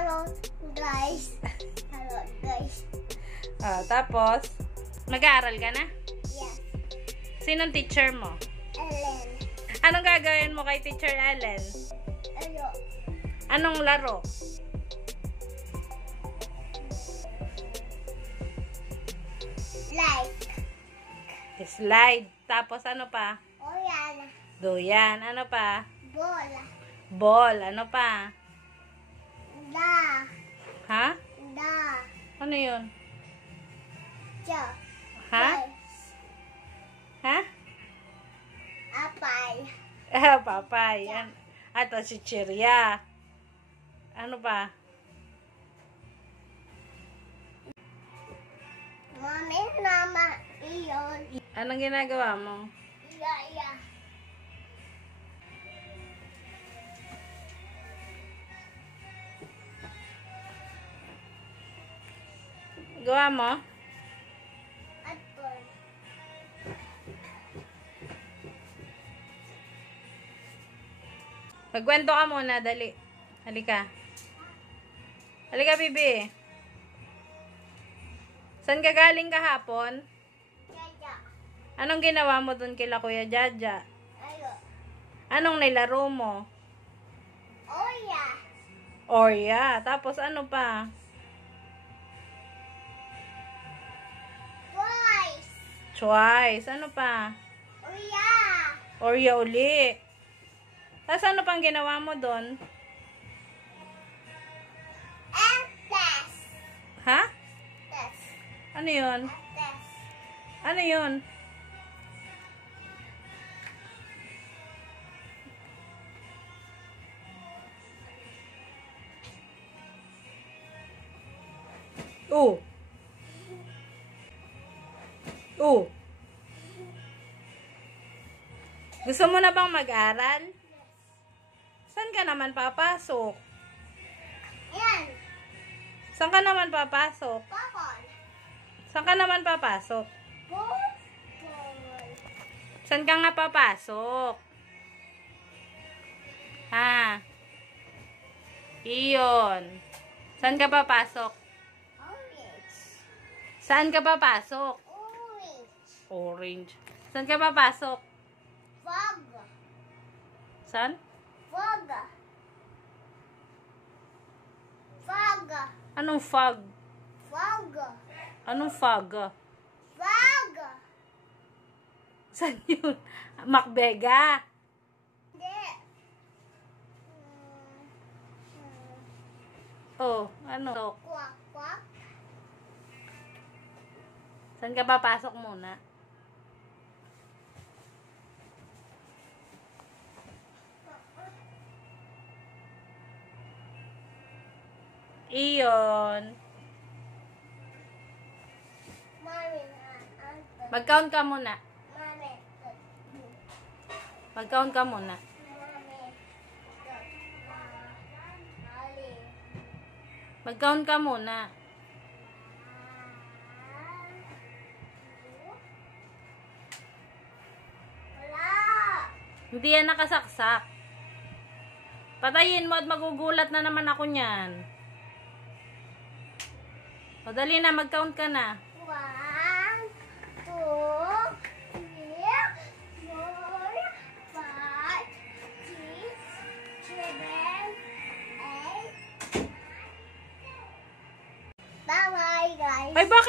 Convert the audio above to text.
Hello, guys. Hello, guys. Tapos, mag-aaral ka na? Yes. Sinong teacher mo? Ellen. Anong gagawin mo kay Teacher Ellen? Hello. Anong laro? Like. Slide. Tapos ano pa? Oh, yan. Duyan. Ano pa? Ball. Ball. Ano pa? Da. Ha? Da. Ano yun? Ja. Ha? Guys. Ha? Apay. Papay. Ato si Chiria. Ano pa? Mami, mama, iyon. Anong ginagawa mo? Iya. Gawa mo? Apple. Magkwento ka muna, dali. Halika. Halika, bibi. Saan ka galing kahapon? Jaja. Anong ginawa mo dun kila Kuya Jaja? Ayo. Anong nilaro mo? Oh, yeah. Orya. Tapos ano pa? Boys. Twice. Ano pa? Oh, yeah. Orya uli. Tapos ano pang ginawa mo dun? And test. Ha? Test. Ano yun? Test. Ano yun? Oh. Oh. Gusto mo na bang mag-aral? Saan ka naman papasok? Yan. Saan ka naman papasok? Bubble. Saan ka naman papasok? Bubble. Saan ka nga papasok? Ha? Iyon. Saan ka papasok? Orange. Saan ka papasok? Orange. Orange. Saan ka papasok? Fog. Saan? Fog. Fog. Anong fog? Fog. Anong fog? Fog. Saan yun? Macbega. Hindi. Oh, ano? Quack, quack. Saan ka papasok muna? Iyon. Mami, Mag-count ka muna. Mami. Mag-count ka muna. Mami. Ali. Mag-count ka muna. Wala. Hindi yan nakasaksak. Patayin mo at magugulat na naman ako niyan. O dali na, mag-count ka na. 1, 2, 3, 4, 5, 6, 7, 8. Bye-bye, guys. Ay, bakit